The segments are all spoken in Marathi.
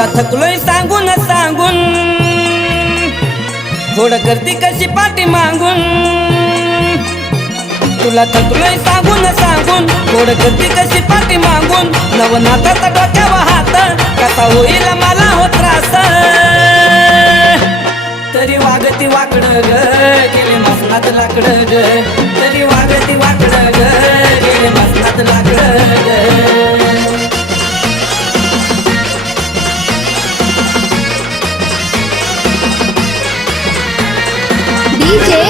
तुला थकलोय सांगून सांगून. थोडं करती कशी पाठी मागून. तुला थकलोय सांगून सांगून. थोडं करती कशी पाठी मागून. नवनाथाचा डोक्यावर हात कसा होईल मला हो त्रास. तरी वागती वाकड ग गेले मसनात लाकड ग. तरी वागती वाकड ग गेले मसनात लाकड ग. डीजे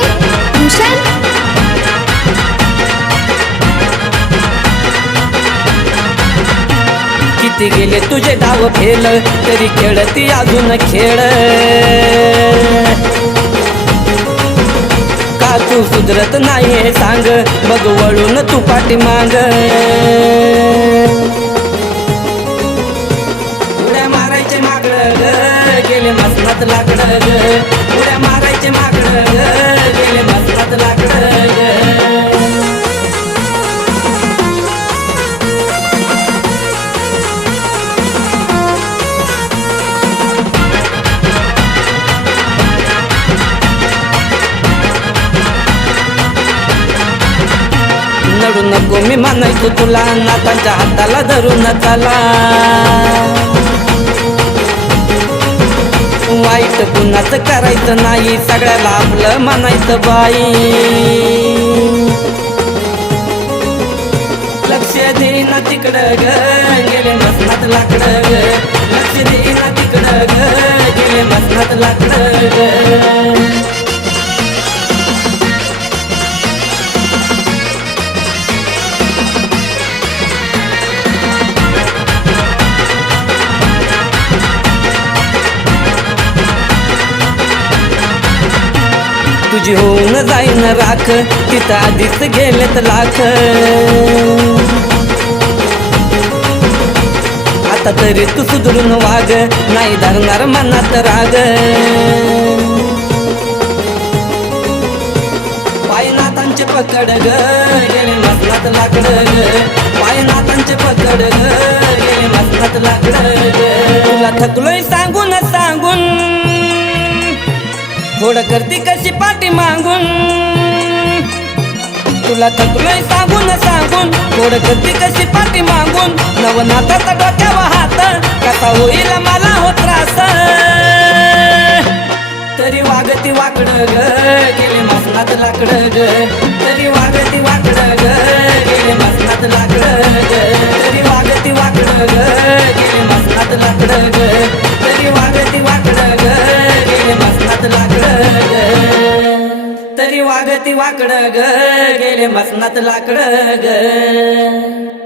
भूषण. किती गेले तुझे डाव फेल तरी खेळती अजून खेळ. का तू सुधरत नाही हे सांग बघ वळून तू पाठी माग मारायचे मागड ग गेले मसनात लागलं ग उड्या मारायचे मागड ग गेले मसनात लाकड. नडू नको मी म्हणायचो तुला नातांच्या हाताला धरून चाला. करायचं कुणाच करायचं नाही सगळ्याला आपलं म्हणायचं बाई. लक्ष ना तिकडं गेले मसनात लाकडं लक्ष दे ना तिकडं गेले मसनात लाकडं तुझी होऊन जाईन राख. तिथं आधीच गेलेत लाख. आता तरी तू सुधरून वाग. नाही धरणार मनात राग. पायनाथांचे पकड ग. गेले मसनात लाकड ग. पायनाथांचे पकड ग. गेले मसनात लाकड ग. तुला थकलोय सांगून सांगून. थोडं करती कशी पाठी मागून? तुला थकलोय सांगून सांगून थोडं करती कशी पाठी मागून? नवनाथाचा डोक्यावर हात कसा होईल मला हो त्रास? तरी वागती वाकड ग गेले मसनात लाकड ग. तरी वागती वाकड ग गेले मसनात लाकड ग.